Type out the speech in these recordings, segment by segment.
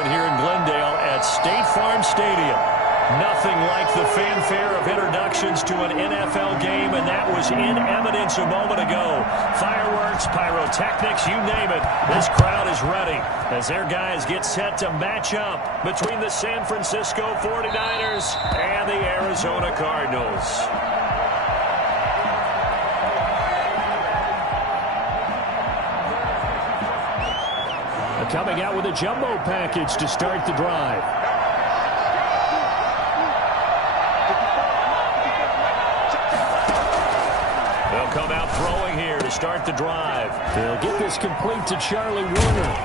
happen here in Glendale at State Farm Stadium. Nothing like the fanfare of introductions to an NFL game, and that was in evidence a moment ago. Fireworks, pyrotechnics, you name it. This crowd is ready as their guys get set to match up between the San Francisco 49ers and the Arizona Cardinals. Coming out with a jumbo package to start the drive. They'll come out throwing here to start the drive. They'll get this complete to Charlie Warner.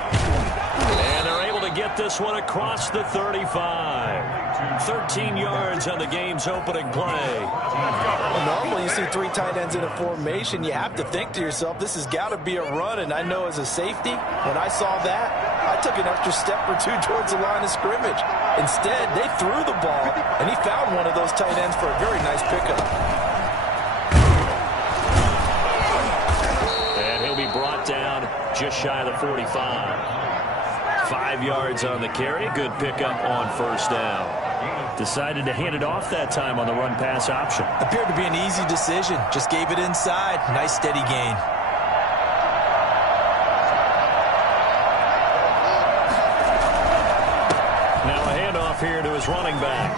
And they're able to get this one across the 35. 13 yards on the game's opening play. Well, normally you see three tight ends in a formation, you have to think to yourself, this has got to be a run. And I know as a safety, when I saw that, I took an extra step or two towards the line of scrimmage. Instead, they threw the ball, and he found one of those tight ends for a very nice pickup. And he'll be brought down just shy of the 45. 5 yards on the carry. Good pickup on first down. Decided to hand it off that time on the run-pass option. Appeared to be an easy decision. Just gave it inside. Nice steady gain. Now a handoff here to his running back.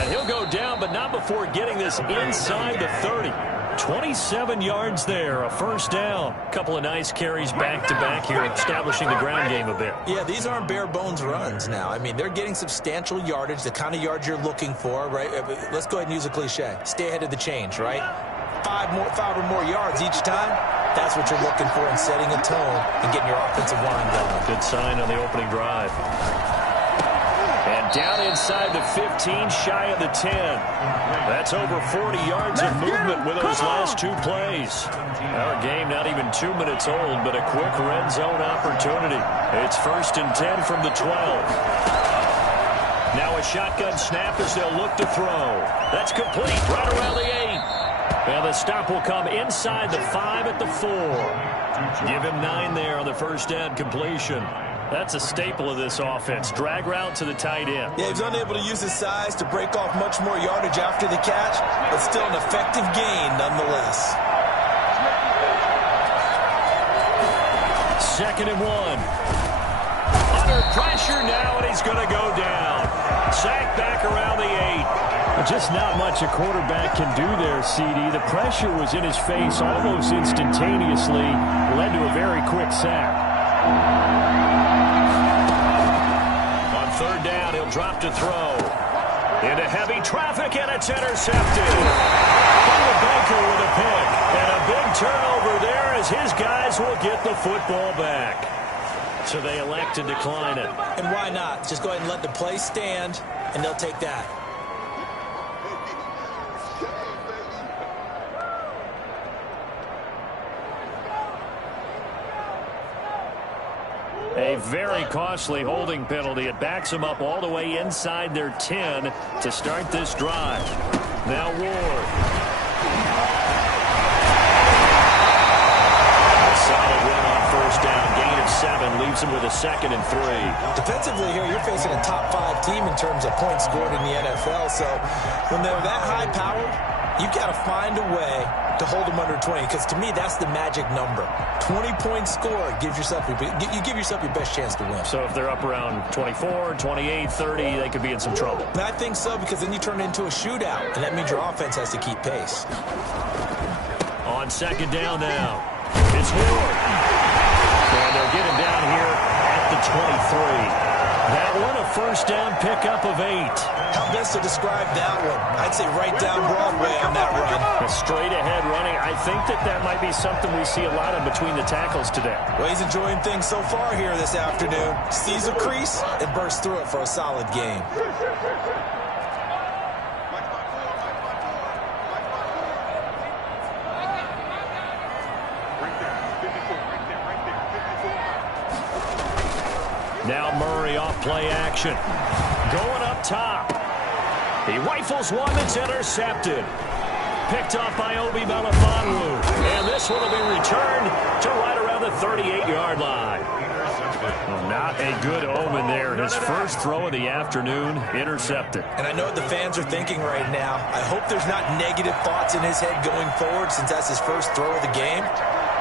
And he'll go down, but not before getting this inside the 30. 27 yards there, a first down. Couple of nice carries back-to-back here, establishing the ground game a bit. Yeah, these aren't bare-bones runs now. I mean, they're getting substantial yardage, the kind of yards you're looking for, right? Let's go ahead and use a cliche. Stay ahead of the change, right? Five or more yards each time. That's what you're looking for in setting a tone and getting your offensive line going. Good sign on the opening drive. And down inside the 15, shy of the 10. That's over 40 yards of movement with those last two plays. Our game not even 2 minutes old, but a quick red zone opportunity. It's 1st and 10 from the 12. Now a shotgun snap as they'll look to throw. That's complete right around the 8. And the stop will come inside the 5 at the 4. Give him 9 there on the first down completion. That's a staple of this offense. Drag route to the tight end. Yeah, he's unable to use his size to break off much more yardage after the catch, but still an effective gain nonetheless. 2nd and 1. Under pressure now, and he's going to go down. Sacked back around the 8. Just not much a quarterback can do there, CD. The pressure was in his face almost instantaneously. Led to a very quick sack. On 3rd down, he'll drop to throw. Into heavy traffic, and it's intercepted. The Baker with a pick. And a big turnover there as his guys will get the football back. So they elect to decline it. And why not? Just go ahead and let the play stand, and they'll take that. A very costly holding penalty. It backs them up all the way inside their 10 to start this drive. Now Ward. A solid run on first down. Gain of 7 leaves him with a 2nd and 3. Defensively here, you're facing a top-5 team in terms of points scored in the NFL. So when they're that high-powered, you've got to find a way to hold them under 20, because to me that's the magic number. 20 points scored gives yourself you give yourself your best chance to win. So if they're up around 24, 28, 30, they could be in some trouble. And I think so, because then you turn it into a shootout, and that means your offense has to keep pace. On 2nd down now, it's Ward. And they'll get him down here at the 23. That one a first down pickup of 8. How best to describe that one? I'd say right down Broadway on that run. A straight ahead running. I think that might be something we see a lot of between the tackles today. Well, he's enjoying things so far here this afternoon. Sees a crease and bursts through it for a solid game. Now Murray off play action. Going up top. He rifles one that's intercepted. Picked off by Obi Melifonwu. And this one will be returned to right around the 38-yard line. Well, not a good omen there. His first throw of the afternoon intercepted. And I know what the fans are thinking right now. I hope there's not negative thoughts in his head going forward since that's his first throw of the game.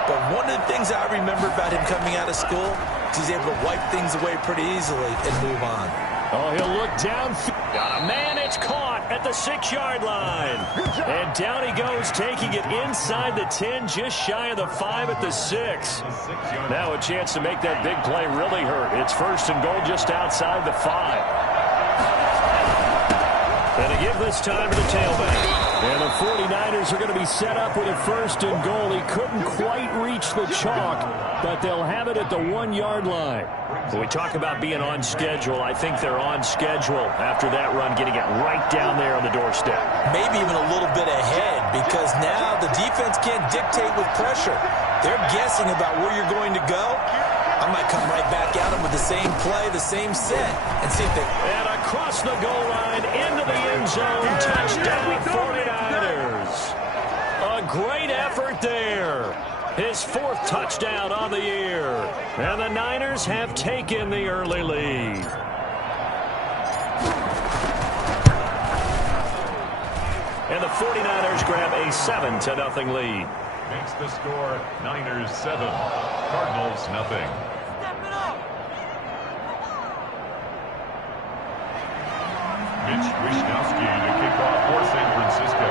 But one of the things I remember about him coming out of school is he's able to wipe things away pretty easily and move on. Oh, he'll look down. Got a man. It's caught at the 6-yard line. And down he goes, taking it inside the 10, just shy of the 5 at the 6. Now a chance to make that big play really hurt. It's first and goal just outside the 5. And to give this time to the tailback. And the 49ers are going to be set up with a first and goal. He couldn't quite reach the chalk, but they'll have it at the 1-yard line. When we talk about being on schedule, I think they're on schedule after that run, getting it right down there on the doorstep. Maybe even a little bit ahead, because now the defense can't dictate with pressure. They're guessing about where you're going to go. I might come right back at them with the same play, the same set, and see if they... And across the goal line, into the end zone, touchdown 49ers. A great effort there. His 4th touchdown on the year. And the Niners have taken the early lead. And the 49ers grab a 7-0 lead. Makes the score Niners 7, Cardinals nothing. Mitch Wishnowsky to kick off for San Francisco.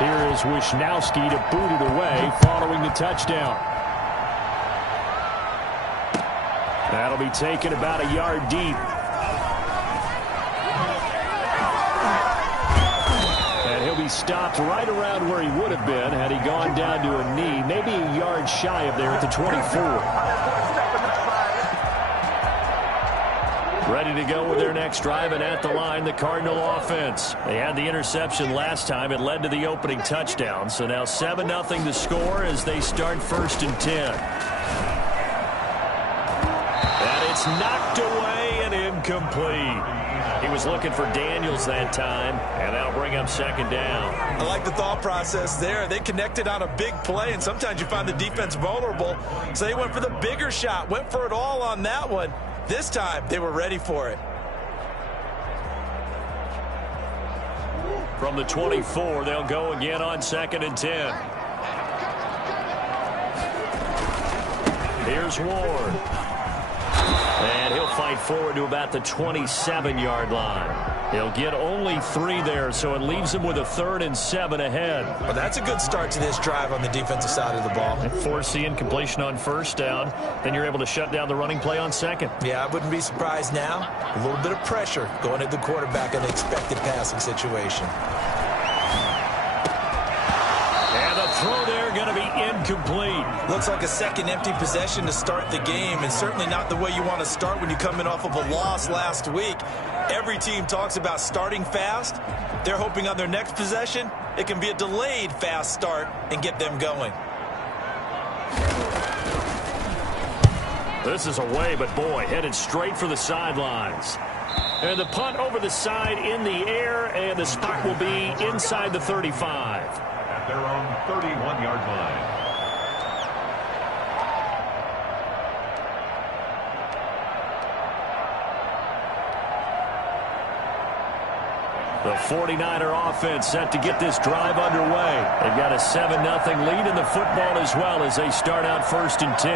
Here is Wishnowsky to boot it away following the touchdown. That'll be taken about a yard deep. And he'll be stopped right around where he would have been had he gone down to a knee, maybe a yard shy of there at the 24. Ready to go with their next drive, and at the line, the Cardinal offense. They had the interception last time. It led to the opening touchdown. So now 7-0 to score as they start first and 10. And it's knocked away and incomplete. He was looking for Daniels that time, and that'll bring up second down. I like the thought process there. They connected on a big play, and sometimes you find the defense vulnerable. So they went for the bigger shot, went for it all on that one. This time, they were ready for it. From the 24, they'll go again on second and 10. Here's Ward. And he'll fight forward to about the 27-yard line. He'll get only 3 there, so it leaves him with a 3rd and 7 ahead. Well, that's a good start to this drive on the defensive side of the ball. And forcing completion on first down, then you're able to shut down the running play on second. Yeah, I wouldn't be surprised now. A little bit of pressure going at the quarterback in an expected passing situation. And the throw there going to be incomplete. Looks like a second empty possession to start the game, and certainly not the way you want to start when you're coming off of a loss last week. Every team talks about starting fast. They're hoping on their next possession, it can be a delayed fast start and get them going. This is away, but boy, headed straight for the sidelines. And the punt over the side in the air, and the spot will be inside the 35. At their own 31-yard line. The 49er offense set to get this drive underway. They've got a 7-0 lead in the football as well as they start out first and 10.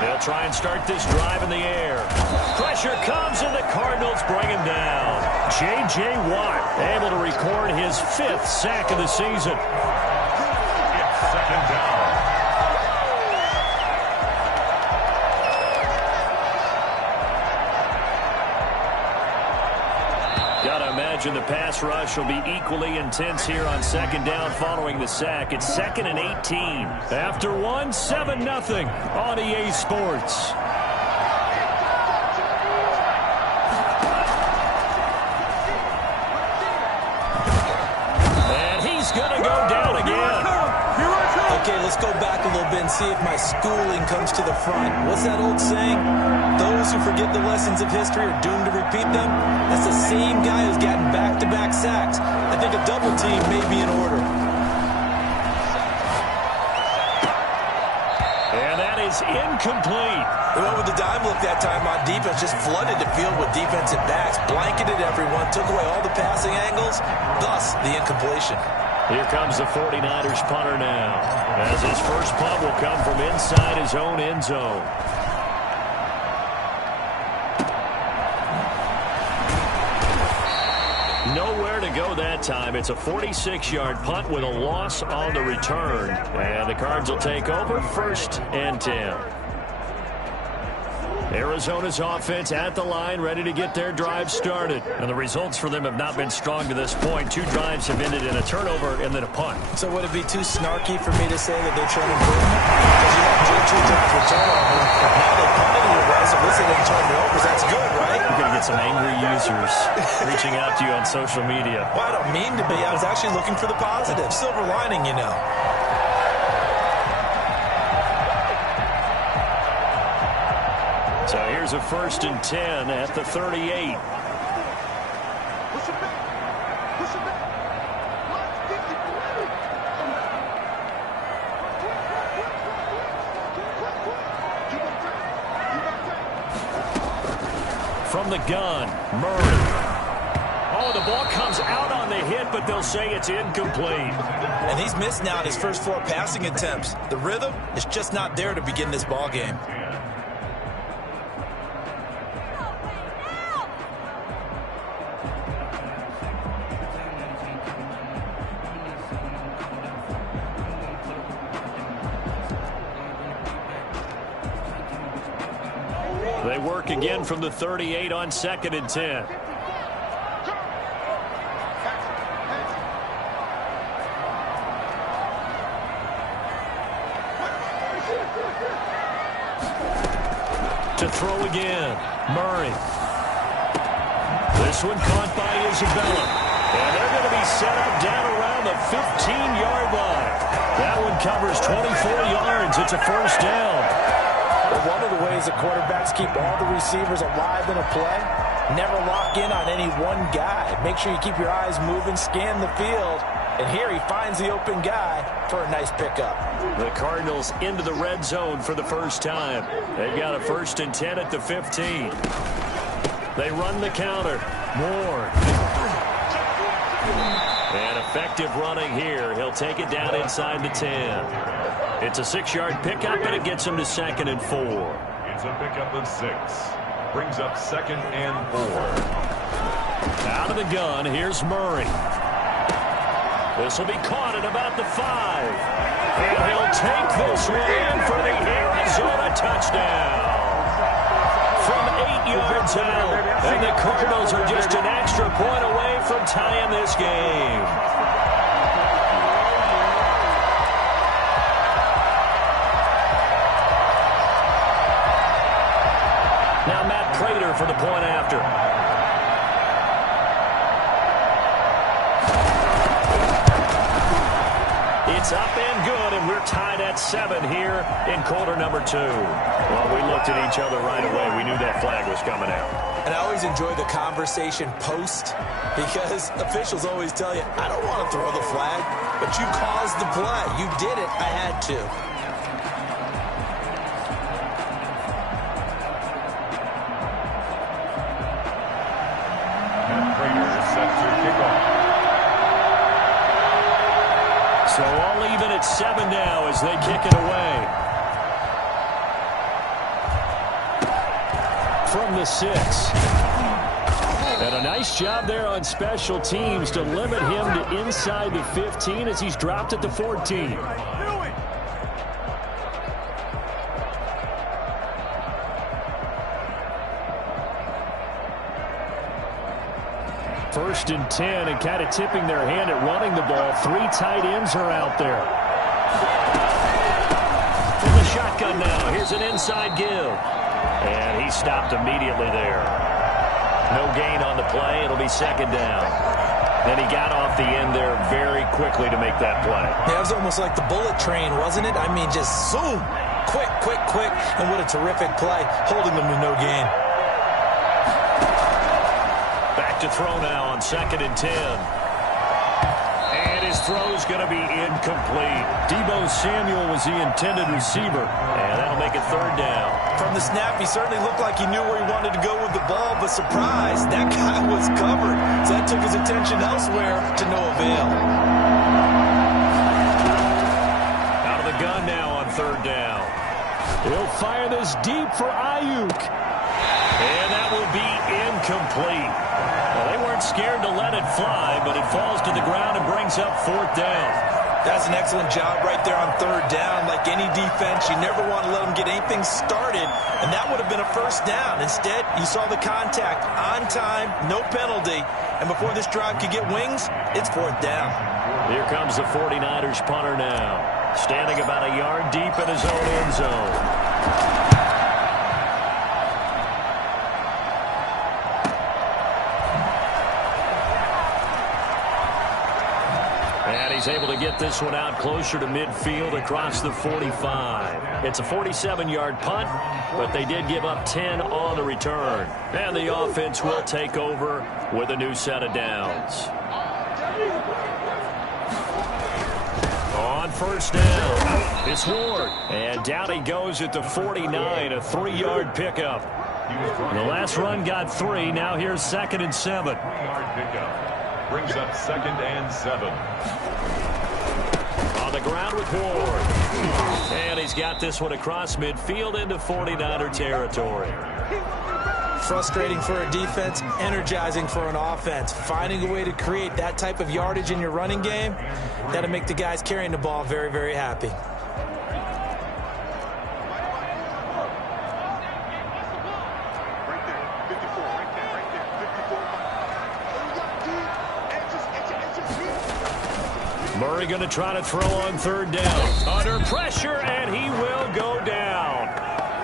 They'll try and start this drive in the air. Pressure comes, and the Cardinals bring him down. J.J. Watt able to record his 5th sack of the season. It's second down. Gotta imagine the pass rush will be equally intense here on second down following the sack. It's 2nd and 18. After one, 7-0 on EA Sports. And he's gonna go down again. Okay, let's go back a little bit and see if my schooling comes to the front. What's that old saying? Those who forget the lessons of history are doomed to repeat them. That's the same guy who's gotten back-to-back sacks. I think a double team may be in order. is incomplete. They went with the dime look that time on defense, just flooded the field with defensive backs, blanketed everyone, took away all the passing angles, thus the incompletion. Here comes the 49ers punter now, as his first punt will come from inside his own end zone. Nowhere to go that time. It's a 46-yard punt with a loss on the return. And the Cards will take over 1st and 10. Arizona's offense at the line, ready to get their drive started. And the results for them have not been strong to this point. 2 drives have ended in a turnover and then a punt. So would it be too snarky for me to say that they're showing improvement? Because you have 2 drives with turnover. Now they punted it away, so at least they didn't turn it over. That's good, right? You're going to get some angry users reaching out to you on social media. Well, I don't mean to be. I was actually looking for the positive. Silver lining, you know. So here's a 1st and 10 at the 38. From the gun, Murray. Oh, the ball comes out on the hit, but they'll say it's incomplete. And he's missed now in his first 4 passing attempts. The rhythm is just not there to begin this ball game. They work again from the 38 on 2nd and 10. To throw again, Murray. This one caught by Isabella. And they're going to be set up down around the 15-yard line. That one covers 24 yards. It's a 1st down. One of the ways the quarterbacks keep all the receivers alive in a play, never lock in on any one guy. Make sure you keep your eyes moving, scan the field, and here he finds the open guy for a nice pickup. The Cardinals into the red zone for the first time. They've got a 1st and 10 at the 15. They run the counter. Moore. And effective running here. He'll take it down inside the 10. It's a 6-yard pickup, and it gets him to 2nd and 4. It's a pickup of 6. Brings up 2nd and 4. Out of the gun, here's Murray. This will be caught at about the 5. And he'll take this one in for the Arizona touchdown. From 8 yards out, and the Cardinals are just an extra point away from tying this game. Now Matt Prater for the point after. It's up and good, and we're tied at 7 here in quarter number 2. Well, we looked at each other right away. We knew that flag was coming out. And I always enjoy the conversation post, because officials always tell you, I don't want to throw the flag, but you caused the play. You did it. I had to. So all even at 7 now as they kick it away. From the 6. And a nice job there on special teams to limit him to inside the 15 as he's dropped at the 14. First and 10, and kind of tipping their hand at running the ball. 3 tight ends are out there. From the shotgun now, here's an inside give. And he stopped immediately there. No gain on the play. It'll be 2nd down. Then he got off the end there very quickly to make that play. Yeah, it was almost like the bullet train, wasn't it? I mean, just zoom. Quick, quick, quick. And what a terrific play, holding them to no gain. To throw now on 2nd and 10. And his throw's going to be incomplete. Deebo Samuel was the intended receiver. And that'll make it third down. From the snap, he certainly looked like he knew where he wanted to go with the ball, but surprise, that guy was covered. So that took his attention elsewhere to no avail. Out of the gun now on third down. He'll fire this deep for Ayuk. And that will be incomplete. Well, they weren't scared to let it fly, but it falls to the ground and brings up fourth down. That's an excellent job right there on third down. Like any defense, you never want to let them get anything started, and that would have been a first down. Instead, you saw the contact on time, no penalty, and before this drive could get wings, it's fourth down. Here comes the 49ers punter now, standing about a yard deep in his own end zone. He's able to get this one out closer to midfield across the 45. It's a 47-yard punt, but they did give up 10 on the return. And the offense will take over with a new set of downs. On first down, it's Ward. And down he goes at the 49, a 3-yard pickup. The last run got 3. Now here's 2nd and 7. 3-yard pickup. Brings up 2nd and 7. On the ground with Ward. And he's got this one across midfield into 49er territory. Frustrating for a defense, energizing for an offense. Finding a way to create that type of yardage in your running game, that'll make the guys carrying the ball very, very happy. Murray going to try to throw on third down. Under pressure, and he will go down.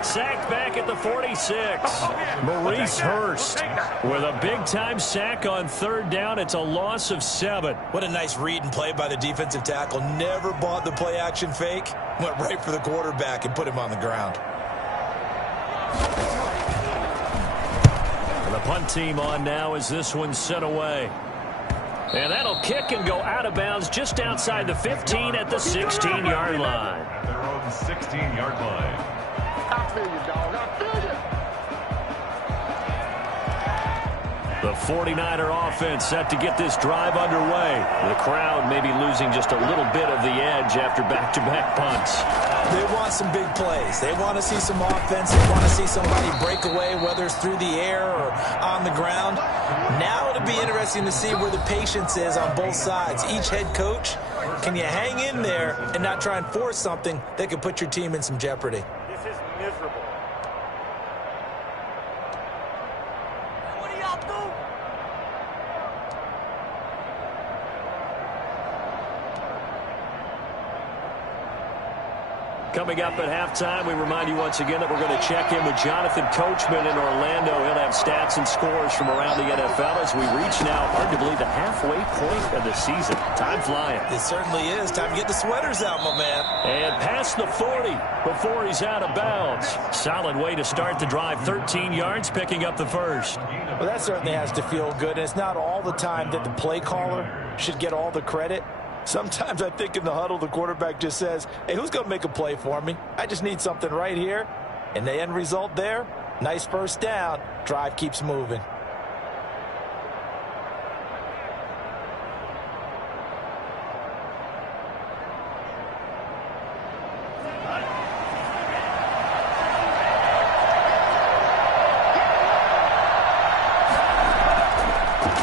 Sacked back at the 46. Maurice Hurst with a big-time sack on third down. It's a loss of 7. What a nice read and play by the defensive tackle. Never bought the play-action fake. Went right for the quarterback and put him on the ground. And the punt team on now as this one's sent away. And that'll kick and go out of bounds just outside the 15 at the 16-yard line. At their own 16-yard line. I feel you, dog. I feel you. The 49er offense set to get this drive underway. The crowd may be losing just a little bit of the edge after back-to-back punts. They want some big plays. They want to see some offense. They want to see somebody break away, whether it's through the air or on the ground. Now it'll be interesting to see where the patience is on both sides. Each head coach, can you hang in there and not try and force something that could put your team in some jeopardy? This is miserable. What do y'all do? Coming up at halftime, we remind you once again that we're going to check in with Jonathan Coachman in Orlando. He'll have stats and scores from around the NFL as we reach now arguably the halfway point of the season. Time flying. It certainly is. Time to get the sweaters out, my man. And past the 40 before he's out of bounds. Solid way to start the drive. 13 yards, picking up the first. Well, that certainly has to feel good. And it's not all the time that the play caller should get all the credit. Sometimes I think in the huddle, the quarterback just says, hey, who's going to make a play for me? I just need something right here. And the end result there, nice first down. Drive keeps moving.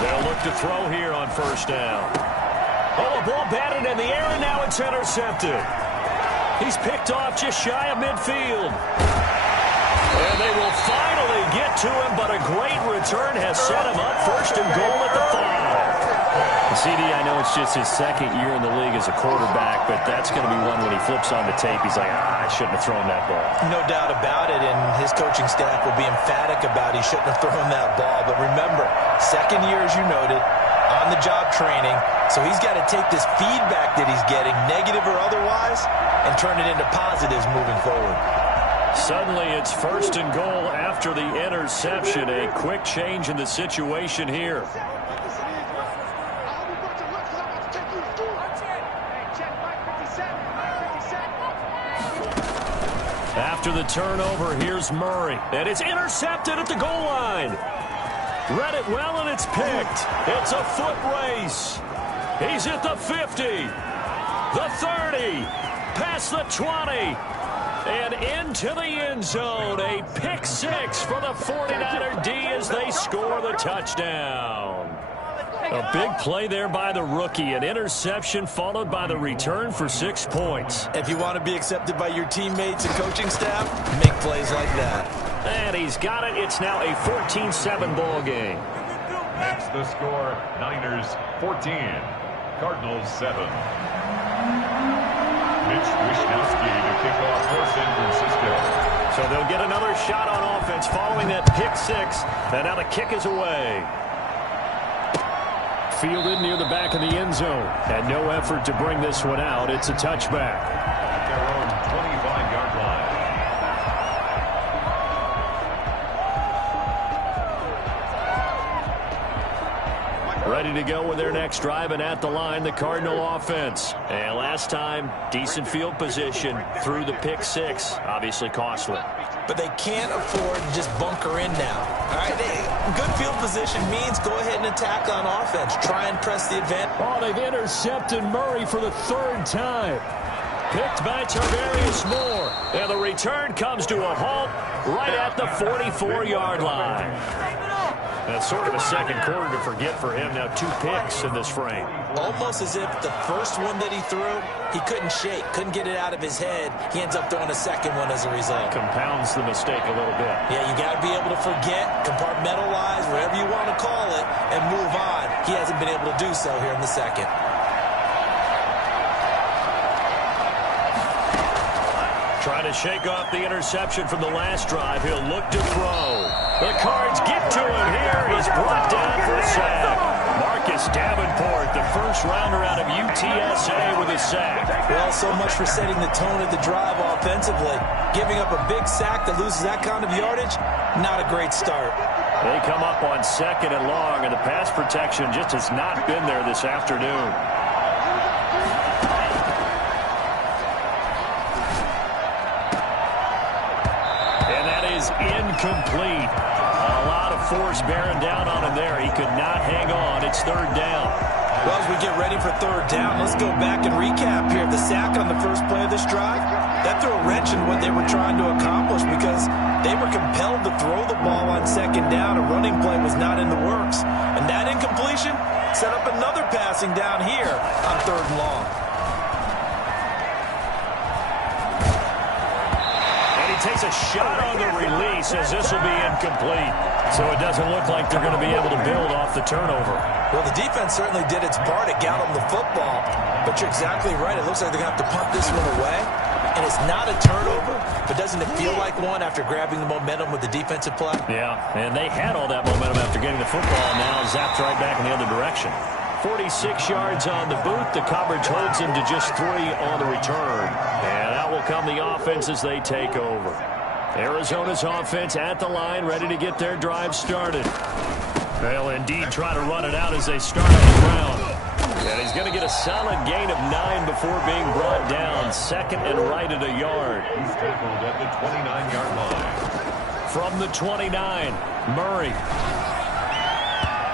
They'll look to throw here on first down. Oh, a ball batted in the air, and now it's intercepted. He's picked off just shy of midfield. And they will finally get to him, but a great return has set him up first and goal at the 5. CD, I know it's just his second year in the league as a quarterback, but that's going to be one when he flips on the tape. He's like, I shouldn't have thrown that ball. No doubt about it, and his coaching staff will be emphatic about he shouldn't have thrown that ball. But remember, second year, as you noted, on-the-job training, so he's got to take this feedback that he's getting, negative or otherwise, and turn it into positives moving forward. Suddenly, it's first and goal after the interception. A quick change in the situation here. After the turnover, here's Murray. And it's intercepted at the goal line. Read it well, and it's picked. It's a foot race. He's at the 50, the 30, past the 20, and into the end zone. A pick six for the 49er D as they score the touchdown. A big play there by the rookie. An interception followed by the return for 6 points. If you want to be accepted by your teammates and coaching staff, make plays like that. And he's got it. It's now a 14-7 ball game. Next the score, Niners 14, Cardinals 7. Mitch Wishnowsky to kick off for San Francisco. So they'll get another shot on offense following that pick six. And now the kick is away. Fielded near the back of the end zone. And no effort to bring this one out. It's a touchback. At their own 25-yard line. Ready to go with their next drive, and at the line, the Cardinal offense. And last time, decent field position through the pick six. Obviously costly. But they can't afford to just bunker in now. All right, good field position means go ahead and attack on offense. Try and press the advantage. Oh, they've intercepted Murray for the 3rd time. Picked by Tarvarius Moore. And the return comes to a halt right at the 44-yard line. That's sort of a second quarter to forget for him. Now 2 picks in this frame. Almost as if the first one that he threw, he couldn't shake, couldn't get it out of his head. He ends up throwing a second one as a result. Compounds the mistake a little bit. Yeah, you got to be able to forget, compartmentalize, whatever you want to call it, and move on. He hasn't been able to do so here in the second. Trying to shake off the interception from the last drive. He'll look to throw. The Cards get to him here. He's brought down for a sack. Marcus Davenport, the first rounder out of UTSA with a sack. Well, so much for setting the tone of the drive offensively. Giving up a big sack that loses that kind of yardage, not a great start. They come up on 2nd and long, and the pass protection just has not been there this afternoon. Incomplete. A lot of force bearing down on him there. He could not hang on. It's 3rd down. Well, as we get ready for 3rd down, let's go back and recap here. The sack on the first play of this drive, that threw a wrench in what they were trying to accomplish because they were compelled to throw the ball on 2nd down. A running play was not in the works. And that incompletion set up another passing down here on 3rd and long. Takes a shot on the release as this will be incomplete. So it doesn't look like they're going to be able to build off the turnover. Well, the defense certainly did its part at got them the football. But you're exactly right. It looks like they're going to have to punt this one away. And it's not a turnover, but doesn't it feel like one after grabbing the momentum with the defensive play? Yeah, and they had all that momentum after getting the football. Now zapped right back in the other direction. 46 yards on the boot. The coverage holds him to just 3 on the return. And out will come the offense as they take over. Arizona's offense at the line, ready to get their drive started. They'll indeed try to run it out as they start on the ground. And he's going to get a solid gain of 9 before being brought down. 2nd and right at a yard. He's tackled at the 29-yard line. From the 29, Murray.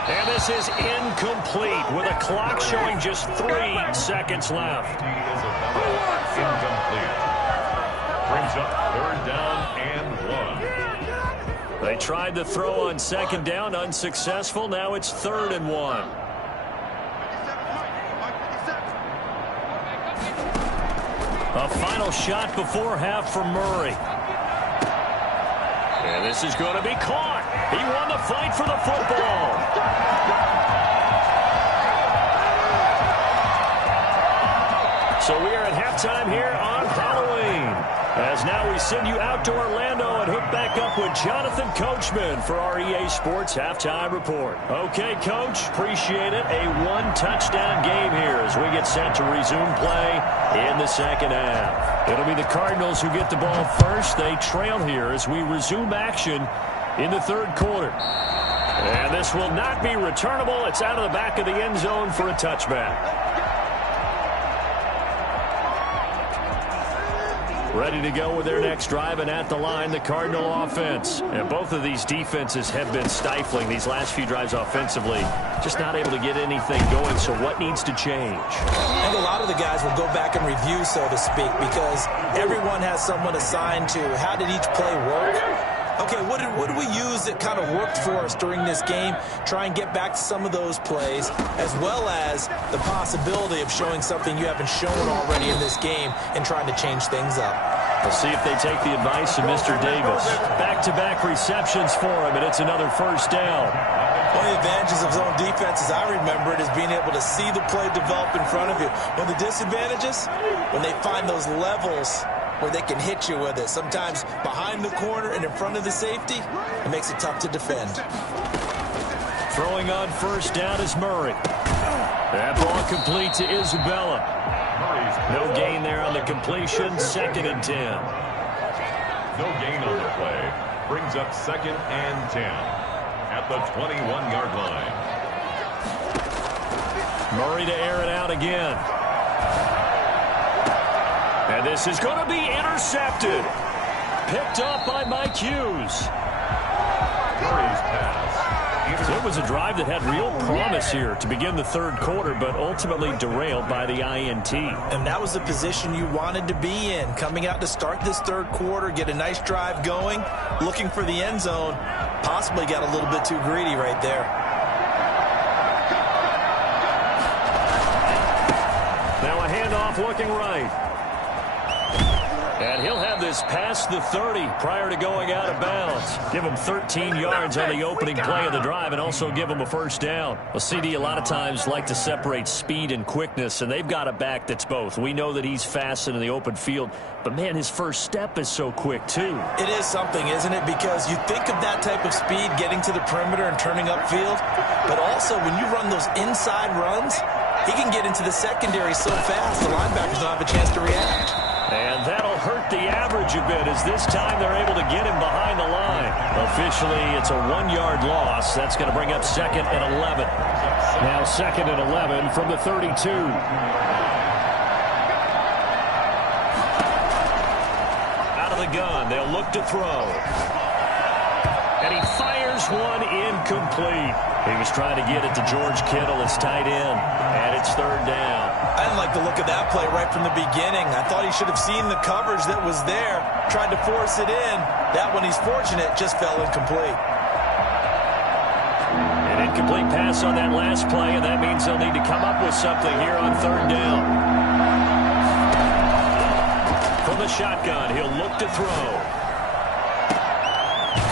And this is incomplete with a clock showing just 3 seconds left. Incomplete. Brings up 3rd down and 1. They tried to throw on 2nd down, unsuccessful. Now it's 3rd and 1. A final shot before half for Murray. And this is going to be caught. He won the fight for the football. So we are at halftime here on Halloween. As now we send you out to Orlando and hook back up with Jonathan Coachman for our EA Sports Halftime Report. Okay, Coach, appreciate it. A 1-touchdown game here as we get set to resume play in the 2nd half. It'll be the Cardinals who get the ball first. They trail here as we resume action in the 3rd quarter. And this will not be returnable. It's out of the back of the end zone for a touchback. Ready to go with their next drive, and at the line, the Cardinal offense. And both of these defenses have been stifling these last few drives offensively. Just not able to get anything going, so what needs to change? I think a lot of the guys will go back and review, so to speak, because everyone has someone assigned to how did each play work. Okay, what did we use that kind of worked for us during this game? Try and get back to some of those plays, as well as the possibility of showing something you haven't shown already in this game and trying to change things up. We'll see if they take the advice of Mr. Davis. Back-to-back receptions for him, and it's another first down. One of the advantages of zone defense, as I remember it, is being able to see the play develop in front of you. One of the disadvantages, when they find those levels where they can hit you with it. Sometimes behind the corner and in front of the safety, it makes it tough to defend. Throwing on first down is Murray. That ball complete to Isabella. No gain there on the completion. 2nd and 10. No gain on the play. Brings up 2nd and 10 at the 21-yard line. Murray to air it out again. And this is going to be intercepted. Picked up by Mike Hughes. Murray's pass. So it was a drive that had real promise here to begin the 3rd quarter, but ultimately derailed by the INT. And that was the position you wanted to be in. Coming out to start this 3rd quarter, get a nice drive going, looking for the end zone. Possibly got a little bit too greedy right there. Now a handoff looking right. And he'll have this past the 30 prior to going out of bounds. Give him 13 yards on the opening play of the drive and also give him a first down. Well, CD a lot of times like to separate speed and quickness, and they've got a back that's both. We know that he's fast in the open field, but, man, his first step is so quick, too. It is something, isn't it? Because you think of that type of speed getting to the perimeter and turning upfield, but also when you run those inside runs, he can get into the secondary so fast the linebackers don't have a chance to react. And that'll hurt the average a bit as this time they're able to get him behind the line. Officially, it's a 1-yard loss. That's going to bring up 2nd and 11. Now 2nd and 11 from the 32. Out of the gun, they'll look to throw. And he fires one incomplete. He was trying to get it to George Kittle, his tight end, and it's 3rd down. I didn't like the look of that play right from the beginning. I thought he should have seen the coverage that was there, tried to force it in. That one, he's fortunate, just fell incomplete. An incomplete pass on that last play, and that means they'll need to come up with something here on 3rd down. From the shotgun, he'll look to throw.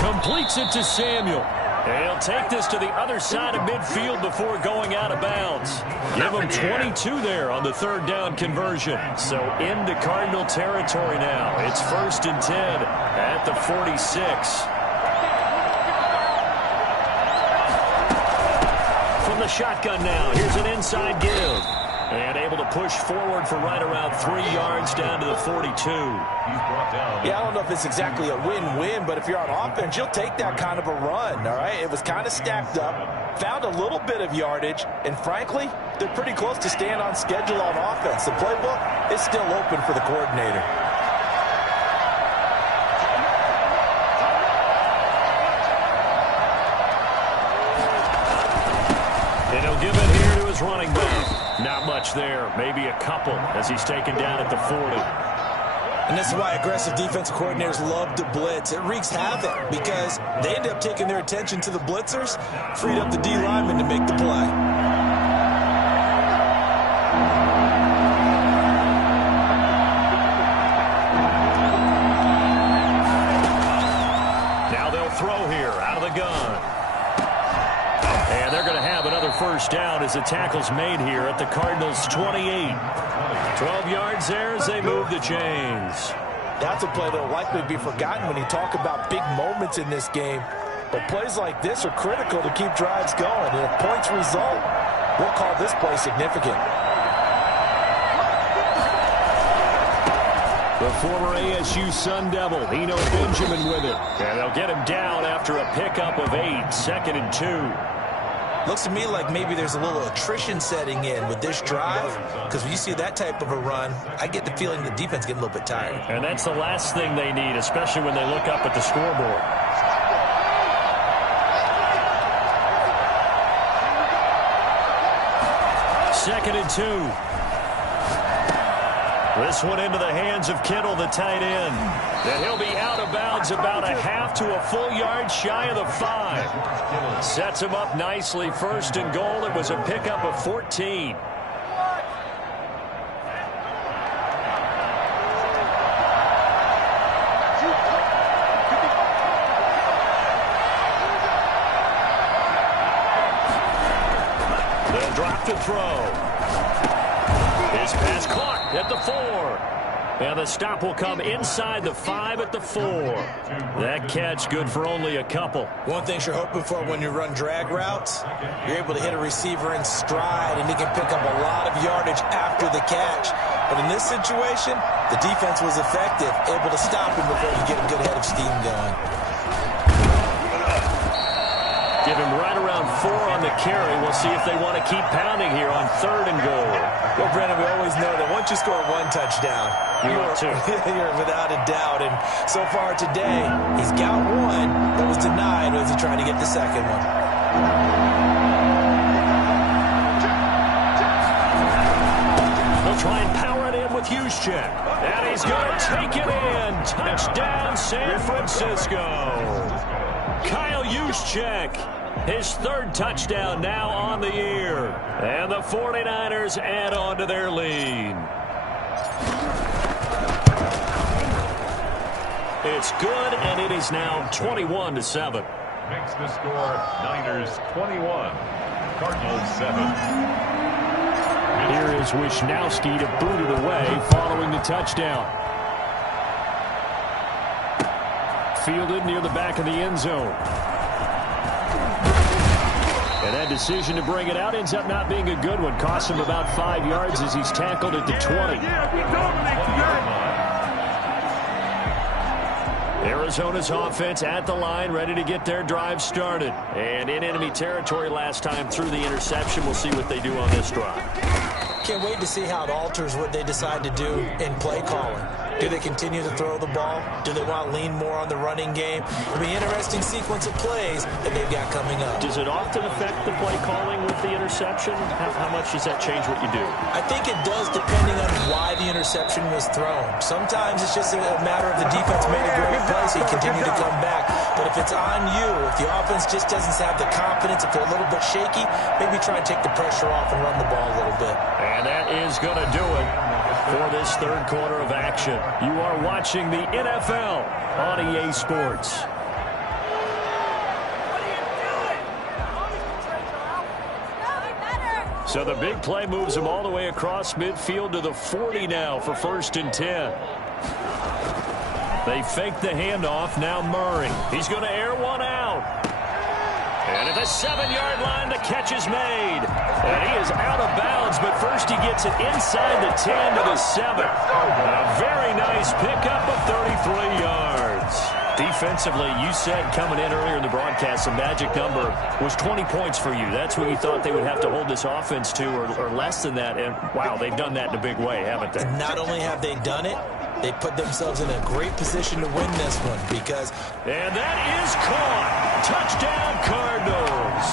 Completes it to Samuel. And he'll take this to the other side of midfield before going out of bounds. Give him 22 there on the 3rd down conversion. So into Cardinal territory now. It's 1st and 10 at the 46. From the shotgun now, here's an inside give. And able to push forward for right around 3 yards down to the 42. He's brought down. Yeah, I don't know if it's exactly a win-win, but if you're on offense, you'll take that kind of a run, all right? It was kind of stacked up, found a little bit of yardage, and frankly, they're pretty close to staying on schedule on offense. The playbook is still open for the coordinator. And he'll give it here to his running back. Not much there, maybe a couple as he's taken down at the 40. And this is why aggressive defensive coordinators love to blitz. It wreaks havoc because they end up taking their attention to the blitzers, freed up the D lineman to make the play. Now they'll throw here out of the gun. And they're going to have another first down as the tackle's made here at the Cardinals' 28. 12 yards there as they move the chains. That's a play that will likely be forgotten when you talk about big moments in this game. But plays like this are critical to keep drives going. And if points result, we'll call this play significant. The former ASU Sun Devil, Eno Benjamin with it. And they'll get him down after a pickup of 8, 2nd and 2. Looks to me like maybe there's a little attrition setting in with this drive, because when you see that type of a run, I get the feeling the defense getting a little bit tired. And that's the last thing they need, especially when they look up at the scoreboard. Second and 2. This one into the hands of Kittle, the tight end. And he'll be out of bounds about a half to a full yard shy of the 5. Sets him up nicely. First and goal. It was a pickup of 14. The drop to throw. His pass caught at the 4. And the stop will come inside the 5 at the 4. That catch good for only a couple. One thing you're hoping for when you run drag routes, you're able to hit a receiver in stride, and he can pick up a lot of yardage after the catch. But in this situation, the defense was effective, able to stop him before he get a good head of steam going. Give him right around 4 on the carry. We'll see if they want to keep pounding here on 3rd and goal. Well, Brandon, we always know that once you score 1 touchdown, you're without a doubt. And so far today, he's got 1, but was denied as he tried to get the second one. They'll try and power it in with Juszczyk. And he's going to take it in. Touchdown, San Francisco. Kyle Juszczyk, his 3rd touchdown now on the year. And the 49ers add on to their lead. It's good, and it is now 21-7. Makes the score Niners 21, Cardinals 7. Here is Wishnowski to boot it away following the touchdown. Fielded near the back of the end zone. And that decision to bring it out ends up not being a good one. Costs him about 5 yards as he's tackled at the 20. Arizona's offense at the line, ready to get their drive started. And in enemy territory last time through the interception. We'll see what they do on this drive. Can't wait to see how it alters what they decide to do in play calling. Do they continue to throw the ball? Do they want to lean more on the running game? It'll be an interesting sequence of plays that they've got coming up. Does it often affect the play calling with the interception? How much does that change what you do? I think it does, depending on why the interception was thrown. Sometimes it's just a matter of the defense made a great play, so you continue to come back. But if it's on you, if the offense just doesn't have the confidence, if they're a little bit shaky, maybe try and take the pressure off and run the ball a little bit. And that is going to do it for this 3rd quarter of action. You are watching the NFL on EA Sports. So the big play moves them all the way across midfield to the 40 now for 1st and 10. They fake the handoff. Now Murray. He's going to air one out. And at the 7-yard line, the catch is made. And he is out of bounds, but first he gets it inside the 10 to the 7. A very nice pickup of 33 yards. Defensively, you said coming in earlier in the broadcast, the magic number was 20 points for you. That's what you thought they would have to hold this offense to, or less than that. And, wow, they've done that in a big way, haven't they? And not only have they done it, they put themselves in a great position to win this one because... And that is caught. Touchdown, Cardinals.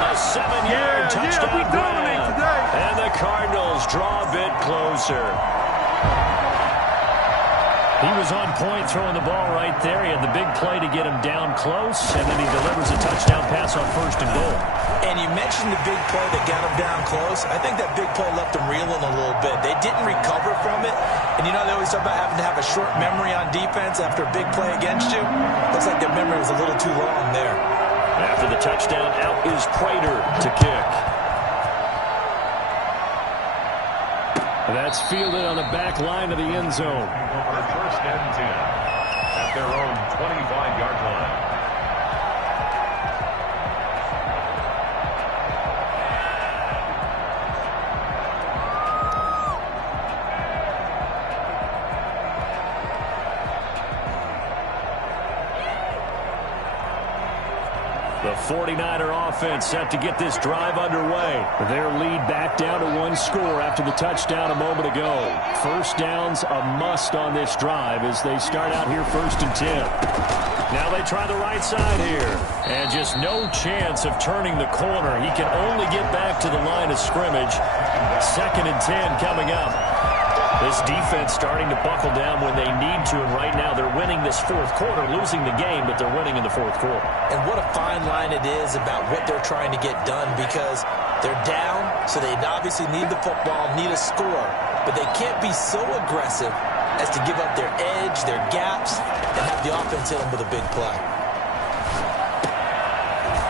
A 7-yard touchdown grab. And the Cardinals draw a bit closer. He was on point throwing the ball right there. He had the big play to get him down close, and then he delivers a touchdown pass on 1st and goal. And you mentioned the big play that got him down close. I think that big play left him reeling a little bit. They didn't recover from it. And you know, they always talk about having to have a short memory on defense after a big play against you. Looks like their memory was a little too long there. After the touchdown, out is Prater to kick. That's fielded on the back line of the end zone. For 1st and 10 at their own 25-yard line. The 49er offense set to get this drive underway. Their lead back down to one score after the touchdown a moment ago. First down's a must on this drive as they start out here 1st and 10. Now they try the right side here. And just no chance of turning the corner. He can only get back to the line of scrimmage. 2nd and 10 coming up. This defense starting to buckle down when they need to, and right now they're winning this 4th quarter, losing the game, but they're winning in the 4th quarter. And what a fine line it is about what they're trying to get done, because they're down, so they obviously need the football, need a score, but they can't be so aggressive as to give up their edge, their gaps, and have the offense hit them with a big play.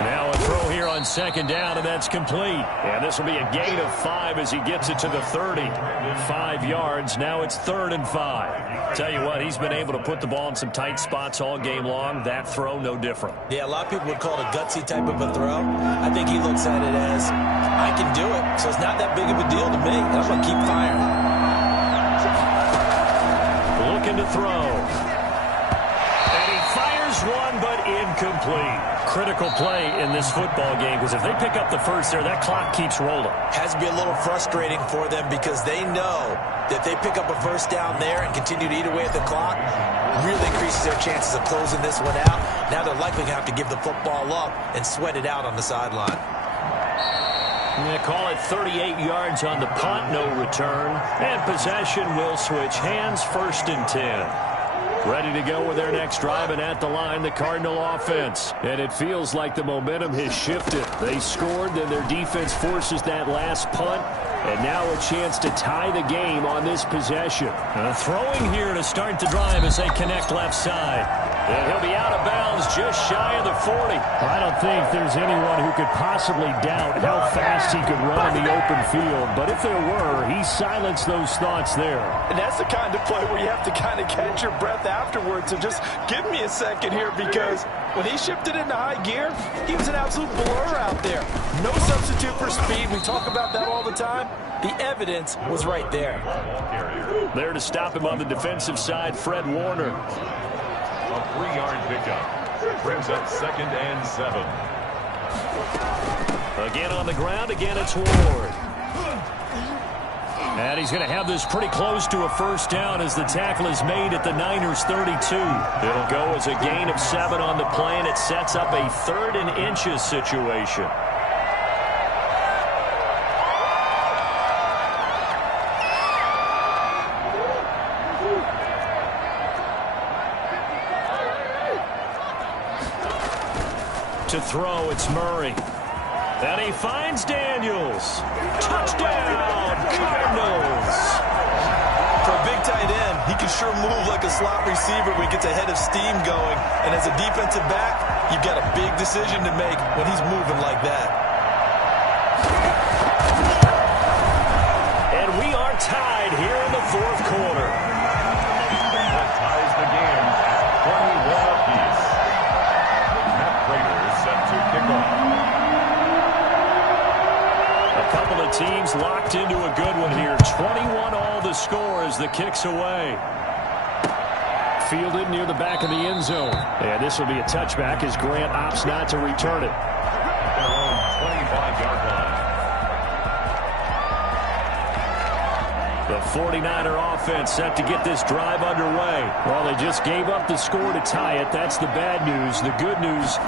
Now a throw here on 2nd down, and that's complete. And this will be a gain of 5 as he gets it to the 30. 5 yards. Now it's 3rd and 5. Tell you what, he's been able to put the ball in some tight spots all game long. That throw, no different. Yeah, a lot of people would call it a gutsy type of a throw. I think he looks at it as, I can do it, so it's not that big of a deal to me, and I'm going to keep firing. Looking to throw. And he fires one, but incomplete. Critical play in this football game, because if they pick up the first there, that clock keeps rolling. Has to be a little frustrating for them, because they know that they pick up a first down there and continue to eat away at the clock, really increases their chances of closing this one out. Now they're likely going to have to give the football up and sweat it out on the sideline. They call it 38 yards on the punt, no return. And possession will switch hands, 1st and 10. Ready to go with their next drive, and at the line, the Cardinal offense. And it feels like the momentum has shifted. They scored, then their defense forces that last punt. And now a chance to tie the game on this possession. Throwing here to start the drive as they connect left side. And he'll be out of bounds just shy of the 40. I don't think there's anyone who could possibly doubt how fast he could run in the open field. But if there were, he silenced those thoughts there. And that's the kind of play where you have to kind of catch your breath afterwards. So just give me a second here, because when he shifted into high gear, he was an absolute blur out there. No substitute for speed. We talk about that all the time. The evidence was right there. There to stop him on the defensive side, Fred Warner. A 3-yard pickup brings up 2nd and 7. Again on the ground, again it's Ward. And he's going to have this pretty close to a first down as the tackle is made at the Niners' 32. It'll go as a gain of 7 on the play, and it sets up a 3rd and inches situation. To throw, it's Murray. And he finds Daniels. Touchdown, Cardinals. For a big tight end, he can sure move like a slot receiver when he gets a head of steam going. And as a defensive back, you've got a big decision to make when he's moving like that. And we are tied here in the 4th quarter. That ties the game at 21 apiece. Raiders set to kick off. A couple of teams locked into a good one here. 21 all the score as the kick's away. Fielded near the back of the end zone. And this will be a touchback as Grant opts not to return it. Their own 25-yard line. The 49er offense set to get this drive underway. Well, they just gave up the score to tie it. That's the bad news. The good news,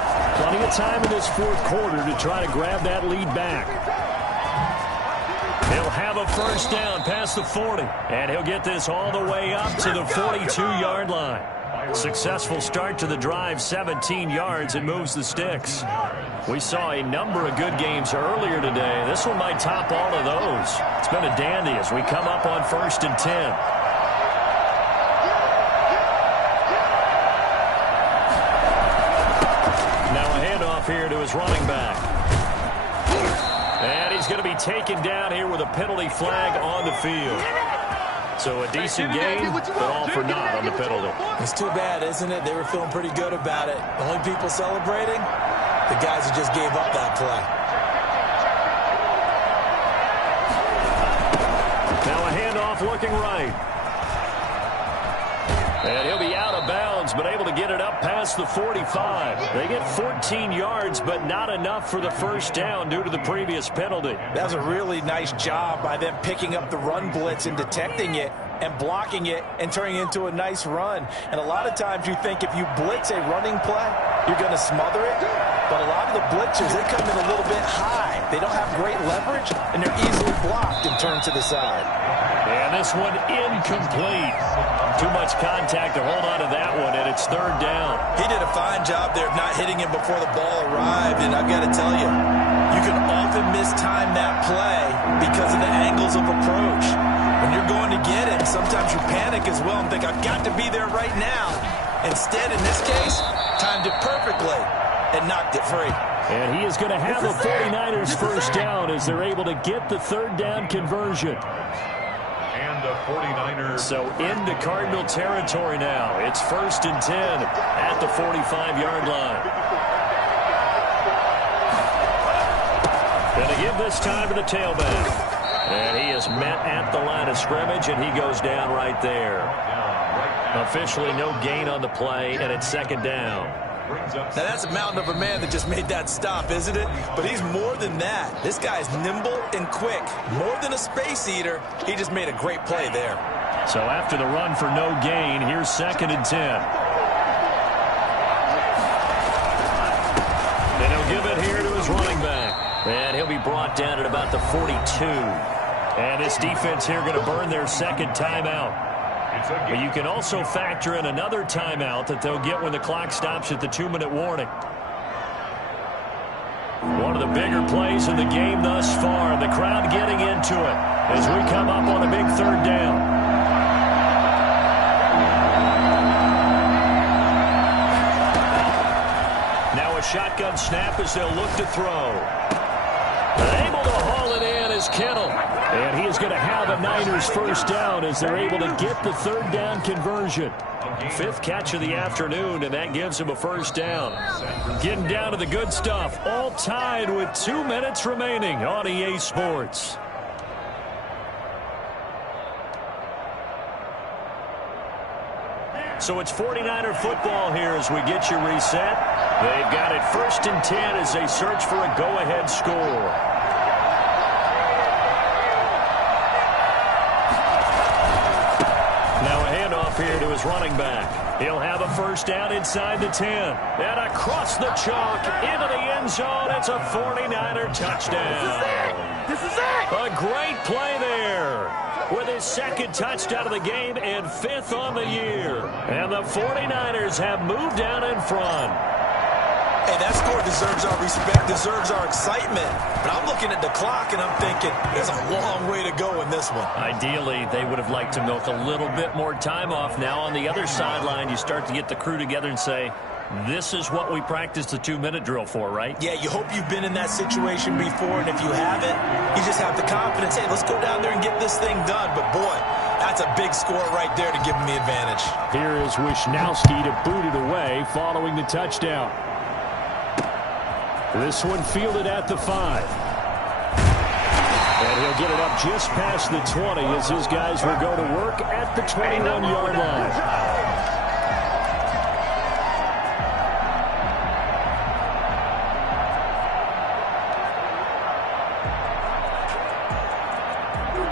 plenty of time in this 4th quarter to try to grab that lead back. He'll have a first down past the 40. And he'll get this all the way up to the 42-yard line. Successful start to the drive, 17 yards, and moves the sticks. We saw a number of good games earlier today. This one might top all of those. It's been a dandy as we come up on 1st and 10. Now a handoff here to his running back. And he's going to be taken down here with a penalty flag on the field. So a decent game, but all for naught on the penalty. It's too bad, isn't it? They were feeling pretty good about it. The only people celebrating, the guys who just gave up that play. Now a handoff looking right. And he'll be out of bounds downs, but able to get it up past the 45. They get 14 yards, but not enough for the first down due to the previous penalty. That was a really nice job by them picking up the run blitz and detecting it and blocking it and turning it into a nice run. And a lot of times you think if you blitz a running play, you're going to smother it. But a lot of the blitzers, they come in a little bit high. They don't have great leverage, and they're easily blocked and turned to the side. And this one incomplete. Too much contact to hold on to that one, and it's third down. He did a fine job there of not hitting him before the ball arrived, and I've got to tell you, you can often mistime that play because of the angles of approach. When you're going to get it, sometimes you panic as well and think, I've got to be there right now. Instead, in this case, timed it perfectly and knocked it free. And he is going to have the 49ers first down as they're able to get the third down conversion. And the 49ers. So into Cardinal territory now. It's 1st and 10 at the 45-yard line. Going to give this time to the tailback. And he is met at the line of scrimmage, and he goes down right there. Officially no gain on the play, and it's second down. Now that's a mountain of a man that just made that stop, isn't it? But he's more than that. This guy's nimble and quick. More than a space eater, he just made a great play there. So after the run for no gain, here's 2nd and 10. And he'll give it here to his running back. And he'll be brought down at about the 42. And this defense here going to burn their second timeout. But you can also factor in another timeout that they'll get when the clock stops at the 2-minute warning. One of the bigger plays in the game thus far, and the crowd getting into it as we come up on a big third down. Now a shotgun snap as they'll look to throw. Able to haul it in is Kittle. And he is going to have a Niners first down as they're able to get the third down conversion. 5th catch of the afternoon, and that gives him a first down. Getting down to the good stuff. All tied with 2 minutes remaining on EA Sports. So it's 49er football here as we get you reset. They've got it 1st and 10 as they search for a go-ahead score. Here to his running back. He'll have a first down inside the 10. And across the chalk into the end zone. It's a 49er touchdown. This is it! A great play there with his 2nd touchdown of the game and 5th on the year. And the 49ers have moved down in front. Hey, that score deserves our respect, deserves our excitement. But I'm looking at the clock, and I'm thinking, there's a long way to go in this one. Ideally, they would have liked to milk a little bit more time off. Now on the other sideline, you start to get the crew together and say, this is what we practiced the 2-minute drill for, right? Yeah, you hope you've been in that situation before, and if you haven't, you just have the confidence, hey, let's go down there and get this thing done. But, boy, that's a big score right there to give them the advantage. Here is Wisnowski to boot it away following the touchdown. This one fielded at the 5. And he'll get it up just past the 20 as his guys will go to work at the 21-yard line.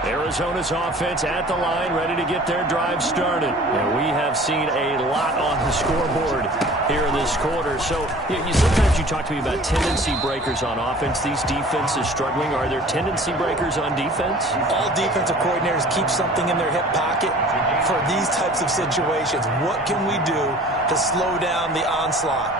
Arizona's offense at the line, ready to get their drive started. And we have seen a lot on the scoreboard here in this quarter. So sometimes you talk to me about tendency breakers on offense. These defenses struggling. Are there tendency breakers on defense? All defensive coordinators keep something in their hip pocket for these types of situations. What can we do to slow down the onslaught?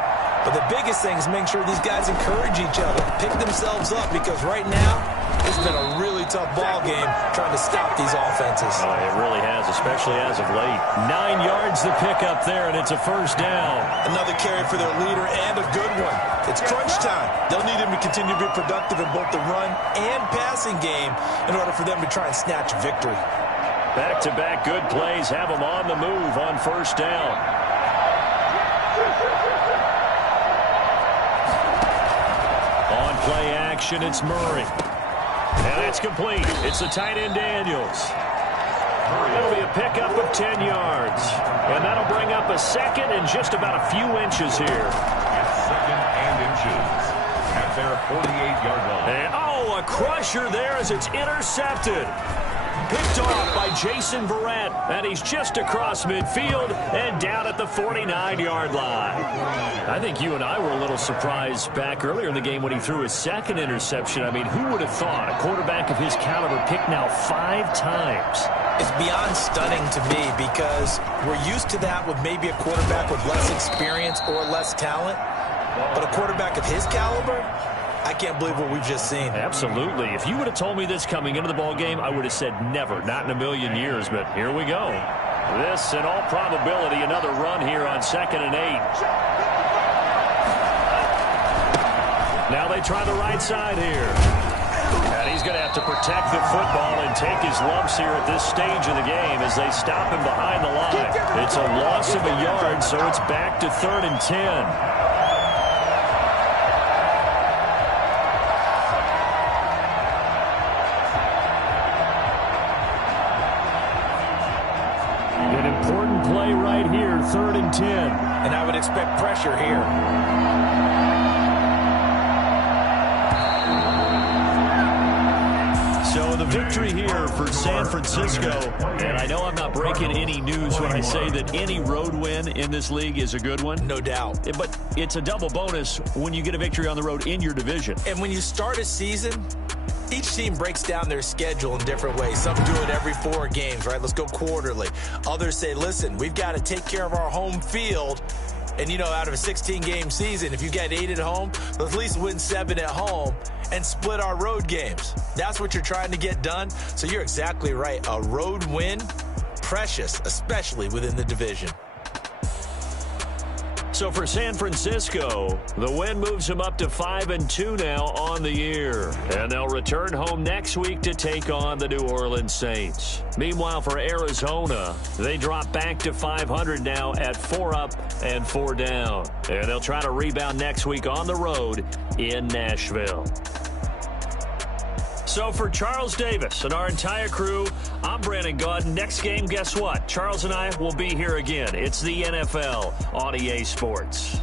But the biggest thing is make sure these guys encourage each other, pick themselves up, because right now, it's been a really tough ball game trying to stop these offenses. Oh, it really has, especially as of late. 9 yards to pick up there, and it's a first down. Another carry for their leader, and a good one. It's crunch time. They'll need him to continue to be productive in both the run and passing game in order for them to try and snatch victory. Back-to-back good plays have them on the move on first down. On play action, it's Murray. And that's complete. It's the tight end Daniels. It'll be a pickup of 10 yards. And that'll bring up a second and just about a few inches here. It's second and inches at their 48-yard line. And, oh, a crusher there as it's intercepted. Picked off by Jason Verrett, and he's just across midfield and down at the 49-yard line. I think you and I were a little surprised back earlier in the game when he threw his second interception. I mean, who would have thought a quarterback of his caliber picked now 5 times? It's beyond stunning to me because we're used to that with maybe a quarterback with less experience or less talent. But a quarterback of his caliber, I can't believe what we've just seen. Absolutely. If you would have told me this coming into the ball game, I would have said never, not in a million years. But here we go. This, in all probability, another run here on 2nd and 8. Now they try the right side here. And he's going to have to protect the football and take his lumps here at this stage of the game as they stop him behind the line. It's a loss of a yard, so it's back to 3rd and 10. Play right here, 3rd and 10. And I would expect pressure here. So the victory here for San Francisco, and I know I'm not breaking any news when I say that any road win in this league is a good one. No doubt. But it's a double bonus when you get a victory on the road in your division. And when you start a season, each team breaks down their schedule in different ways. Some do it every 4 games, right? Let's go quarterly. Others say, listen, we've got to take care of our home field. And, you know, out of a 16-game season, if you get 8 at home, let's at least win 7 at home and split our road games. That's what you're trying to get done. So you're exactly right. A road win, precious, especially within the division. So for San Francisco, the win moves them up to 5-2 now on the year. And they'll return home next week to take on the New Orleans Saints. Meanwhile, for Arizona, they drop back to 500 now at 4 up and 4 down. And they'll try to rebound next week on the road in Nashville. So for Charles Davis and our entire crew, I'm Brandon Gaudin. Next game, guess what? Charles and I will be here again. It's the NFL on EA Sports.